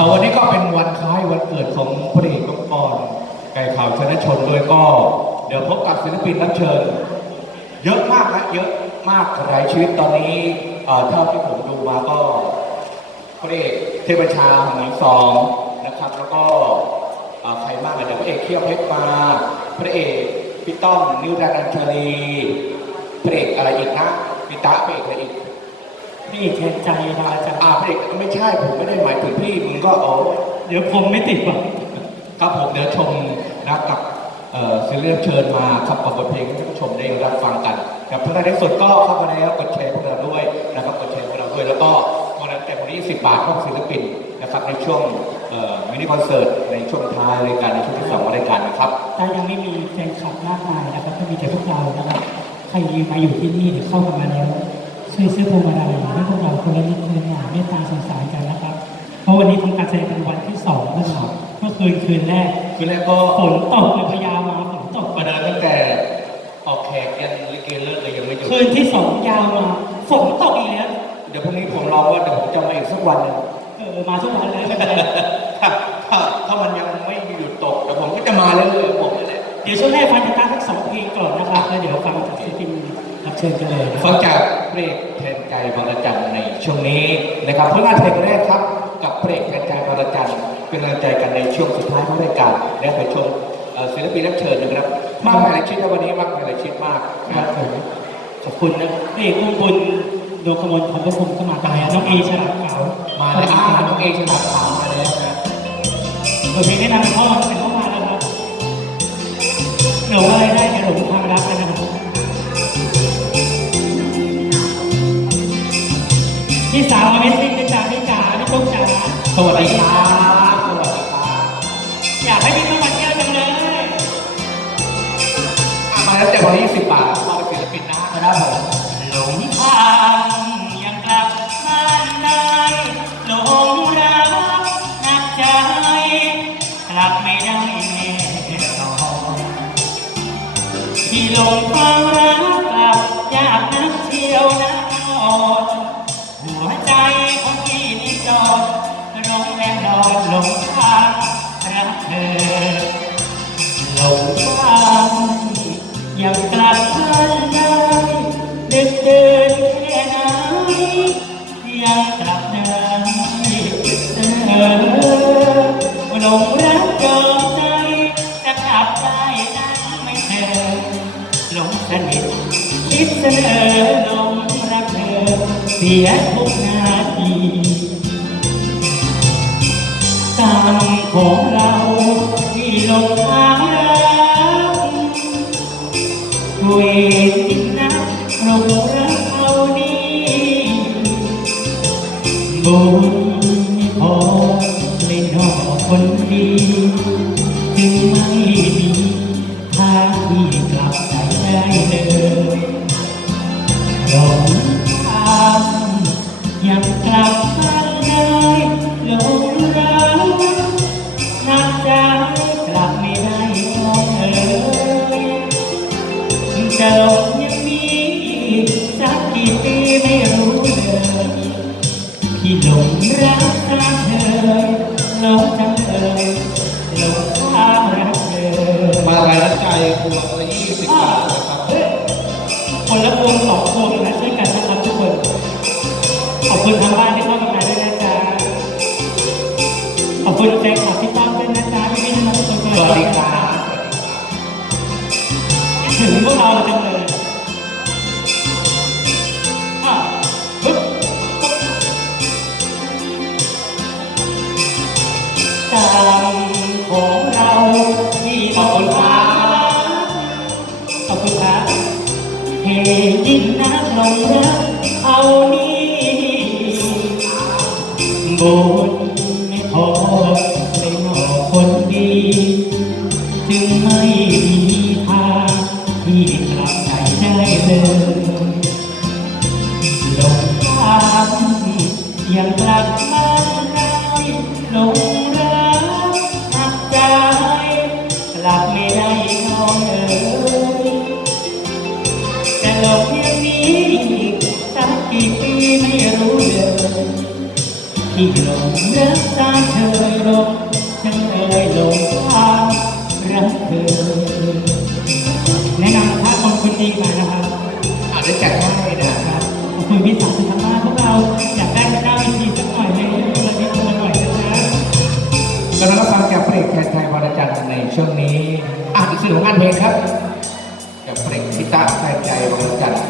เอาวันนี้ก็เป็นวันคล้ายวันเกิดของพระเอกน้องปอนไก่ข่าวชนะชนด้วยก็ เดี๋ยวพบกับศิลปินรับเชิญ เยอะมากนะเยอะมากหลายชีวิตตอนนี้เท่าที่ผมดูมาก็พระเอกเทพชาหมวยสองนะครับ แล้วก็ใครบ้างอะเดี๋ยวพระเอกเขี้ยวเพชรมาพระเอกพี่ต้อมนิวดานันชาลีพระเอกอะไรอีกนะพี่ตะพระเอกอะไรอีก พี่แทนใจมาจากอ่าพระเอกไม่ใช่ผมไม่ได้หมายถึงพี่มึงก็เอาเดี๋ยวผมไม่ติดว่ะครับผมเดี๋ยวชมนะกับเอ่อศิลปินรับเชิญมาครับกับบทเพลงให้ท่านผู้ชมได้รับฟังกันครับท่านใดที่สุดก็เข้ามาแล้วกดแชร์พวกเราด้วยนะครับกดแชร์พวกเราด้วยแล้วก็วันนั้นแต่วันนี้10 บาทของศิลปินนะครับในช่วงเอ่อมินิคอนเสิร์ตในช่วงท้ายรายการในช่วงที่สองของรายการนะครับถ้ายังไม่มีแฟนคลับมากมายนะครับก็มีแต่พวกเรานะครับใครมาอยู่ที่นี่หรือเข้ามาแล้ว ช่วยซื้อพวงมาลัยให้พวกเราคนละนิดคนละหน่อยเมตตาสงสารกันนะครับ เพราะวันนี้ทำการแสดงเป็นวันที่สองนะครับเมื่อคืนคืนแรกคือแรกก็ฝนตกเลยพยามาฝนตกประเดิมตั้งแต่ออกแขกยันลิเกเลิกเลยยังไม่หยุดคืนที่สองยาวมาฝนตกอีกแล้วเดี๋ยวพรุ่งนี้ผมลองว่าเดี๋ยวผมจะมาอีกสักวันหนึงเออมาทุกวันเลยไม่เป็นไรถ้าถ้าถ้ามันยังไม่หยุดตกเดี๋ยวผมก็จะมาเรื่อยๆผมนี่แหละเดี๋ยวช่วงแรกฟังจากการทั้งสองเพลงก่อนนะครับแล้วเดี๋ยวฟังจากศิลปิน รับเชิญกันเลยนะคฟัรับงจากเพลงแทนใจบางระจันในช่วงนี้นะครับผลงานเพลงแรกครับ กับเพลงแทนใจบางระจันเป็นกำลังใจกันในช่วงสุดท้ายของรายการและไปชมเอ่อศิลปินรับเชิญนะครับมากมายหลายชิ้นนะวันนี้มากมายหลายชิ้นมากคนะรับผมขอบคุณนะนี่อุ้มบุญดวงขมลพันธุ์สมก็มาตายน้องเอฉลาดขาวมาแล้วอ่าน้องเอชนะขาวมาแล้วนะเปิดเพลงแนะนำเป็นพ่อเป็นพ่อมาแล้วครับหนูอะไรได้เนี่ยหนูทางรักเลยนะครับ สวัสดีครับสวัสดีครับอยากให้พี่ต้องมาเที่ยวจังเลยมาแล้วแต่วันนี้10บาทมาเป็นศิลปินนะนะครับผมหลงทางยังกลับบ้านได้หลงรักหนักใจกลับไม่ได้แน่นอนที่หลงความรักกลับยากนักเที่ยวนะ อนหลงทางรักเธอหลงทางยังกลับบ้านได้เดินเดินแค่ไหนยังกลับได้เสมอหลงรักจอมใจจะกลับได้นั้นไม่เจอหลงสนิทคิดเสนอหลงรักเธอเสียทุกนา ของเราที่ลงทางรักเวรจริงนะลงรักเรานี้บุญไม่พอเลยนอกคนดีจึงไม่มีทางที่กลับใจได้เลย พี่หลงรักตามเธอหลงจังเลยหลงความรักเธอมาลายน้ำใจพวงละ20บาทนะครับคนละพวงสองพวงนะช่วยกันนะครับทุกคน ขอบคุณทางบ้านที่เข้ามาด้วยนะจ๊ะ ขอบคุณแฟนคลับที่ต้อนด้วยนะจ๊ะพี่พี่นะทุกคนสวัสดีครับ ยิ่งนักหลงรักเอานี้บุญไม่พอเลยหนอคนดี จึงไม่มีทางที่กลับใจได้เลยหลงทางยังกลับบ้านได้หลง จะหลงอย่างนี้สักกี่ปีไม่รู้เลยที่หลงรักตาเธอรบฉันเอ่ยหลงทางรักเธอแนะนำนะครับคนคนดีมานะครับอ่านได้จัดให้นะครับขอบคุณพี่สาวที่ทำมาพวกเราอยากได้จะได้วิธีสักหน่อยในเลยเราที่มาหน่อยนะครับกำลังรับฟังจากเพลงแทนไทยวันจันทร์ในช่วงนี้อ่านสื่อของงานเพลงครับ กับเพลงชิตะแทนใจวันจันทร์